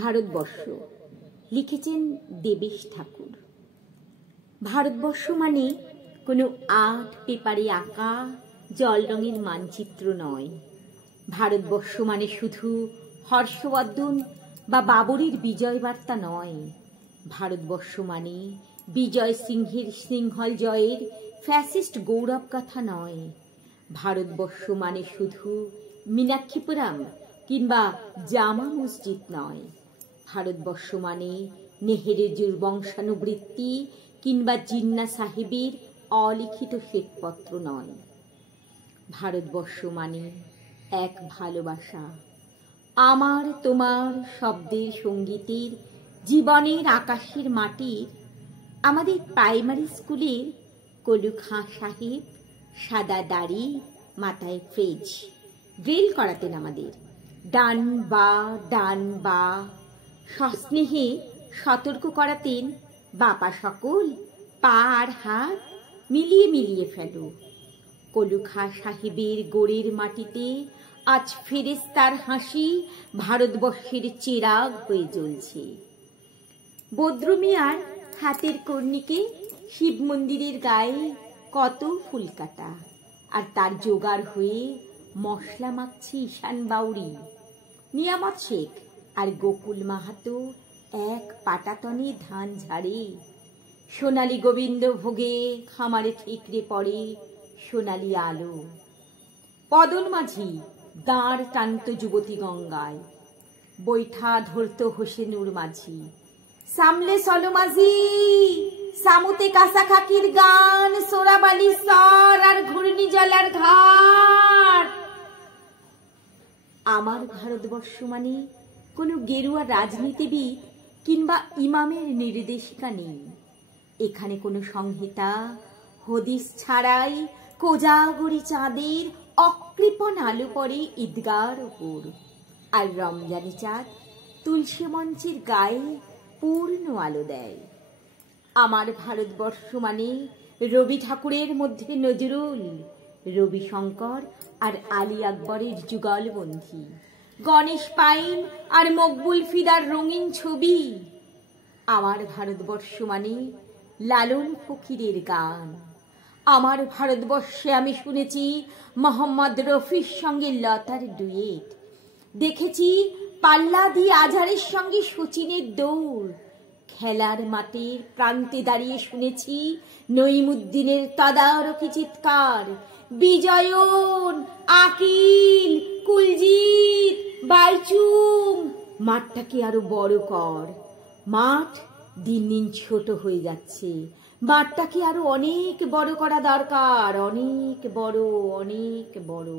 ভারতবর্ষ, লিখেছেন দেবেশ ঠাকুর। ভারতবর্ষ মানে কোনো আর্ট পেপারে আঁকা জল রঙের মানচিত্র নয়। ভারতবর্ষ মানে শুধু হর্ষবর্ধন বা বাবরের বিজয় বার্তা নয়। ভারতবর্ষ মানে বিজয় সিংহের সিংহল জয়ের ফ্যাসিস্ট গৌরব কথা নয়। ভারতবর্ষ মানে শুধু মীনাক্ষীপুরম কিংবা জামা মসজিদ নয়। ভারতবর্ষ মানে নেহেরুজির বংশানুবৃত্তি কিংবা জিন্না সাহেবের অলিখিত শ্বেতপত্র নয়। ভারতবর্ষ মানে এক ভালোবাসা, আমার তোমার শব্দের সঙ্গীতের, জীবনের আকাশের মাটির। আমাদের প্রাইমারি স্কুলের কলু খাঁ সাহেব সাদা দাড়ি, মাথায় ফ্রেজ, ড্রিল করাতেন আমাদের। ডান বা সস্নেহে সতর্ক করাতেন, বাপা সকল পা আর হাত মিলিয়ে মিলিয়ে ফেলো। কলু খাঁ সাহেবের গোড়ের মাটিতে আজ ফেরেশতার হাসি ভারতবর্ষের চিরাগ হয়ে জ্বলছে। বদ্রু মিয়ার হাতের কর্ণিকে শিব মন্দিরের গায়ে কত ফুল কাটা, আর তার জোগাড় হয়ে মশলা মাখছে ঈশান বাউরি। নিয়ামত শেখ আর গোকুল মাহাতো এক পাটাতনে ধান ঝাড়ে। সোনালী গোবিন্দ ভোগে খামারে ঠিকরে পড়ে সোনালী আলো। পদন মাঝি দাঁড় টানত যুবতী গঙ্গায়, বৈঠা ধরত হোসেনুর মাঝি। সামলে চলো মাঝি, সামুতে কাঁচা খাকির গান, সোরাবালি সর আর ঘূর্ণি জলার ঘাট। আমার ভারতবর্ষ মানে কোনো গেরুয়া রাজনীতিবিদ কিংবা ইমামের নির্দেশিকা নেই। এখানে কোনো সংহিতা হদিস ছাড়াই কোজাগরি চাঁদের অকৃপণ আলো পড়ে ঈদগার ওপর, আর রমজানি চাঁদ তুলসী মঞ্চের গায়ে পূর্ণ আলো দেয়। আমার ভারতবর্ষ মানে রবি ঠাকুরের মধ্যে নজরুল, রবি শঙ্কর আর আলী আকবরের যুগলবন্ধী, গণেশ পাইন আর মকবুল ফিদার রঙিন ছবি। আমার ভারতবর্ষ মানে লালন ফকিরের গান। আমার ভারতবর্ষে আমি শুনেছি মোহাম্মদ রফির সঙ্গে লতার ডুয়েট, দেখেছি পাল্লাদি আজহারের সঙ্গে সচিনের দৌড়, খেলার মাঠের প্রান্তে দাঁড়িয়ে শুনেছি নঈমুদ্দিনের তদারকি চিৎকার, বিজয়ন, আকিল, কুলজিৎ, বাইচুং। মাঠটাকে আরো বড় কর। মাঠ দিন দিন ছোট হয়ে যাচ্ছে, মাঠটাকে আরো অনেক বড় করা দরকার, অনেক বড়, অনেক বড়।